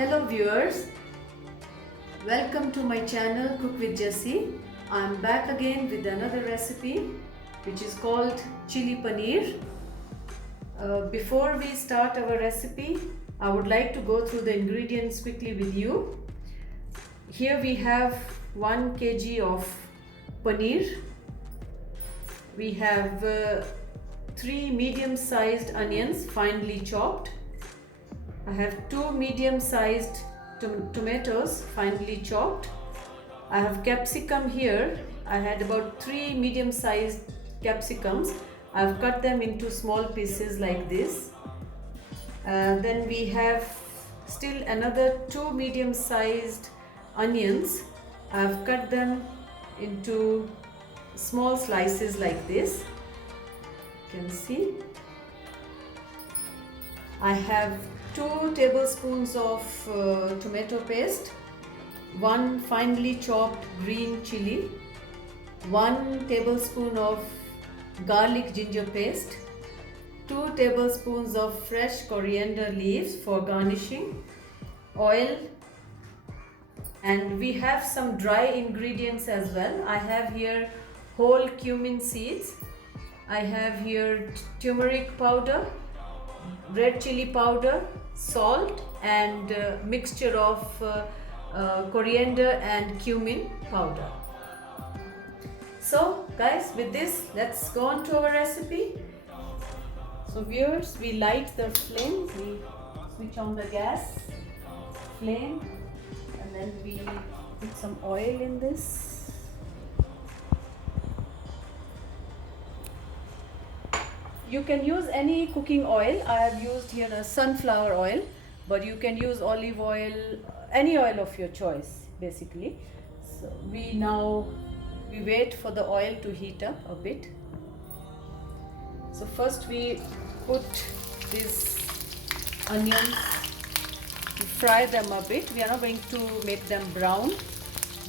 Hello viewers, welcome to my channel Cook with Jessie. I'm back again with another recipe which is called Chilli Paneer. Before we start our recipe, I would like to go through the ingredients quickly with you. Here we have 1 kg of paneer. We have 3 medium-sized onions finely chopped. I have 2 medium-sized tomatoes finely chopped. I have capsicum here. I had about 3 medium-sized capsicums. I've cut them into small pieces like this. Then we have still another 2 medium-sized onions. I've cut them into small slices like this. You can see. I have 2 tablespoons of tomato paste, 1 finely chopped green chili, 1 tablespoon of garlic ginger paste, 2 tablespoons of fresh coriander leaves for garnishing, oil, and we have some dry ingredients as well. I have here whole cumin seeds, I have here turmeric powder, red chili powder, salt, and mixture of coriander and cumin powder. So guys, with this, let's go on to our recipe. So viewers, we light the flame, we switch on the gas flame, and then we put some oil in this. You can use any cooking oil. I have used here a sunflower oil, but you can use olive oil, any oil of your choice basically. So we wait for the oil to heat up a bit. So first we put these onions, to fry them a bit. We are not going to make them brown,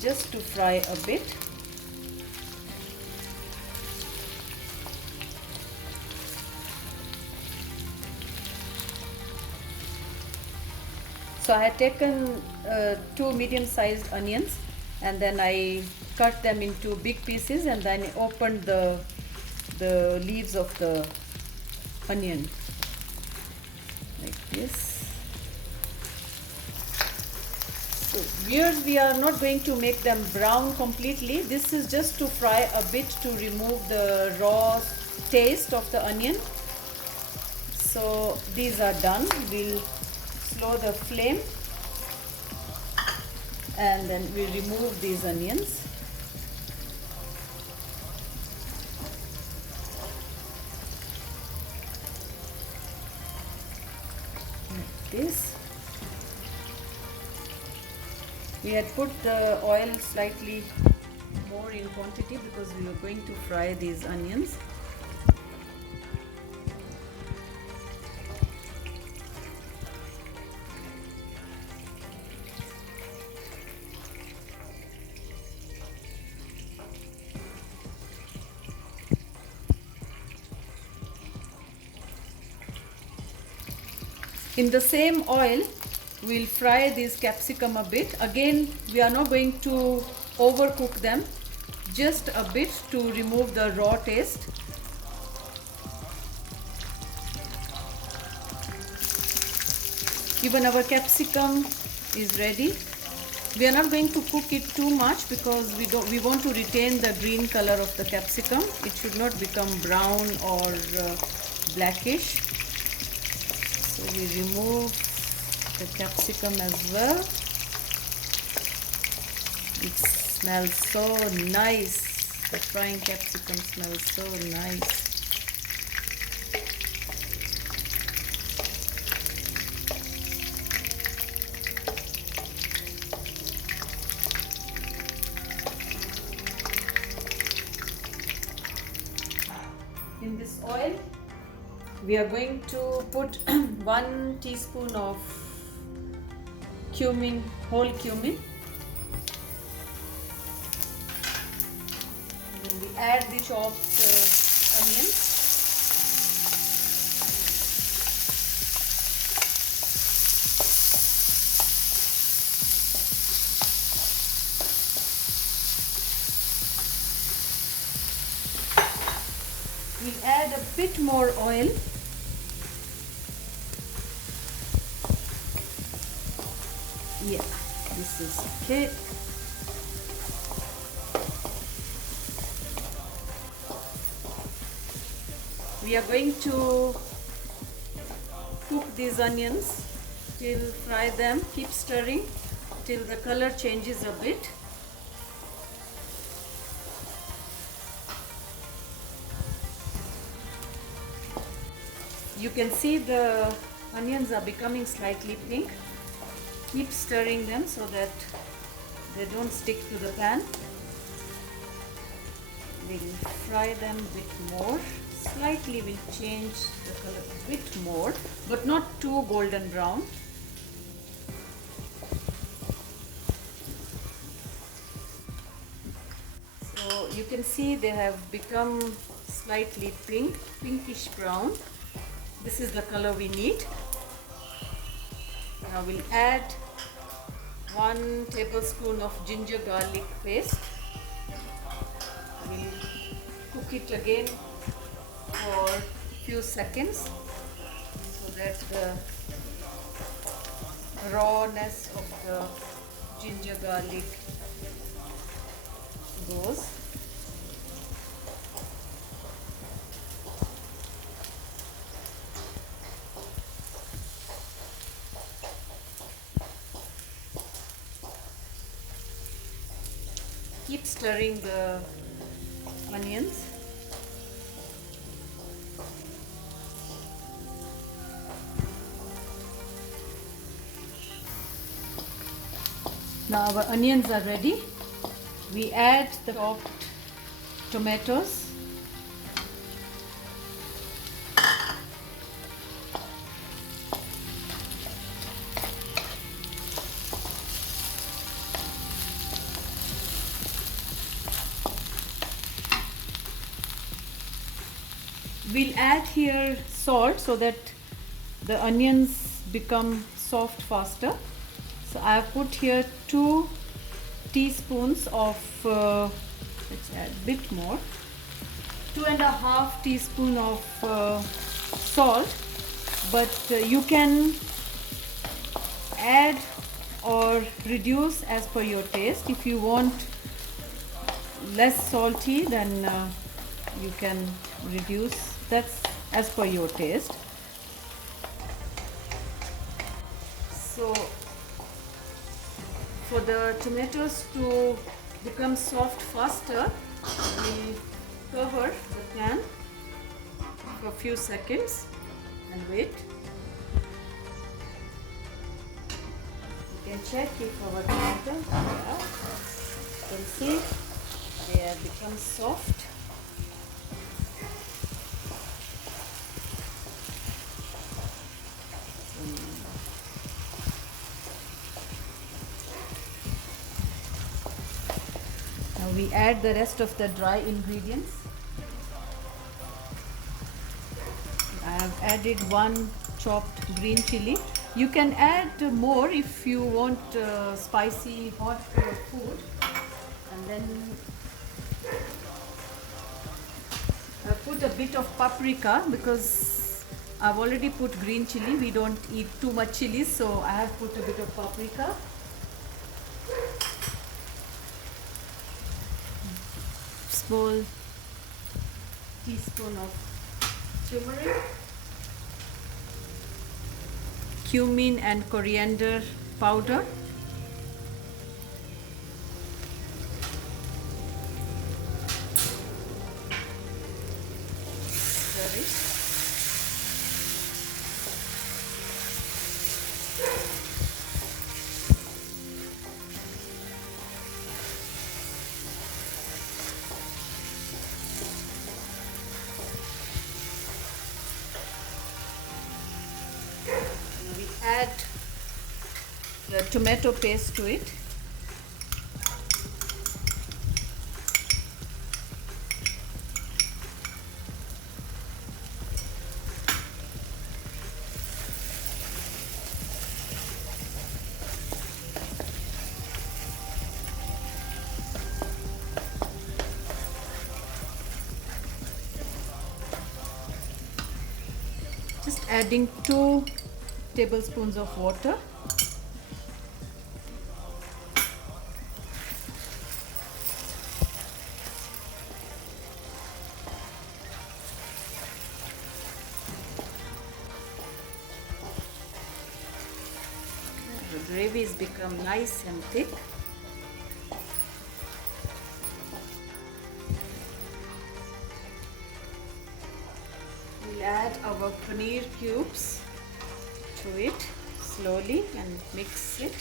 just to fry a bit. So I had taken 2 medium-sized onions, and then I cut them into big pieces, and then opened the leaves of the onion like this. So viewers, we are not going to make them brown completely. This is just to fry a bit to remove the raw taste of the onion. So these are done. We'll slow the flame, and then we remove these onions. Like this. We had put the oil slightly more in quantity because we are going to fry these onions. In the same oil, we'll fry this capsicum a bit. Again, we are not going to overcook them, just a bit to remove the raw taste. Even our capsicum is ready. We are not going to cook it too much because we want to retain the green color of the capsicum. It should not become brown or blackish. So we remove the capsicum as well. It smells so nice. The frying capsicum smells so nice. In this oil, we are going to put 1 teaspoon of cumin, whole cumin. Then we add the chopped onions. We'll add a bit more oil. Yeah, this is okay. We are going to cook these onions till fry them. Keep stirring till the color changes a bit. You can see the onions are becoming slightly pink. Keep stirring them so that they don't stick to the pan. We'll fry them a bit more. Slightly will change the color a bit more, but not too golden brown. So you can see they have become slightly pinkish brown. This is the color we need. Now we'll add 1 tablespoon of ginger garlic paste. We'll cook it again for a few seconds so that the rawness of the ginger garlic goes. Keep stirring the onions. Now our onions are ready. We add the chopped tomatoes. We'll add here salt so that the onions become soft faster. So I have put here 2 teaspoons of, let's add a bit more, 2.5 teaspoon of salt, but you can add or reduce as per your taste. If you want less salty, then you can reduce. That's as per your taste. So for the tomatoes to become soft faster, we cover the pan for a few seconds and wait. You can check if our tomatoes, you can see they have become soft. Now we add the rest of the dry ingredients. I have added 1 chopped green chili. You can add more if you want spicy hot food. And then I put a bit of paprika because I've already put green chili. We don't eat too much chili, so I have put a bit of paprika. Small teaspoon of turmeric, cumin and coriander powder, stir it. Add the tomato paste to it. Just adding 2 tablespoons of water. The gravy has become nice and thick. We'll add our paneer cubes to it slowly and mix it.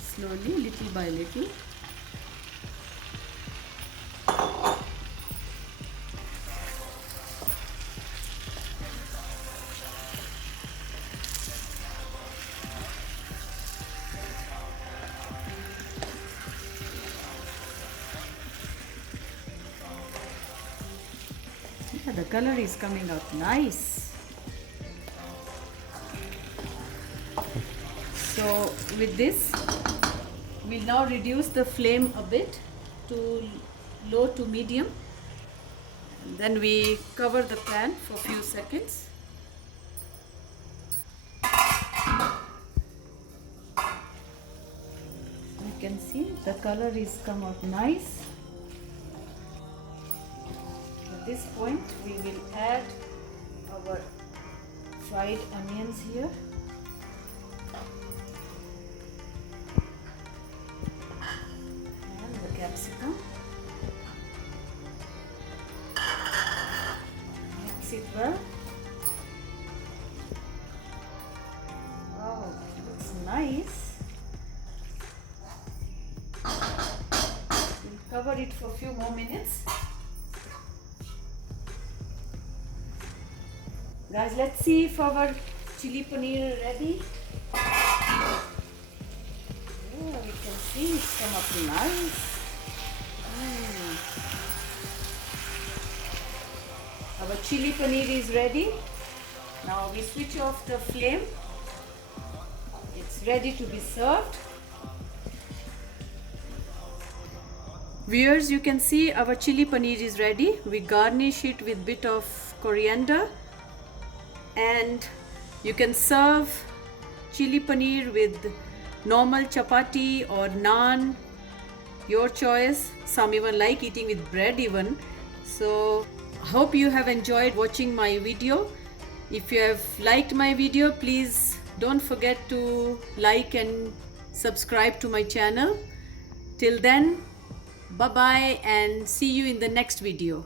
Slowly, little by little. Yeah, the color is coming out nice. So with this, we'll now reduce the flame a bit to low to medium. And then we cover the pan for a few seconds. You can see the color is come out nice. At this point, we will add our fried onions here. And the capsicum. Mix it well. Oh, it looks nice. We'll cover it for a few more minutes. Guys, let's see if our chili paneer ready. Oh, we can see it's come up nice. Our chili paneer is ready. Now we switch off the flame. It's ready to be served. Viewers, you can see our chili paneer is ready. We garnish it with bit of coriander. And you can serve chili paneer with normal chapati or naan, your choice. Some even like eating with bread even. So hope you have enjoyed watching my video. If you have liked my video, please don't forget to like and subscribe to my channel. Till then, bye bye and see you in the next video.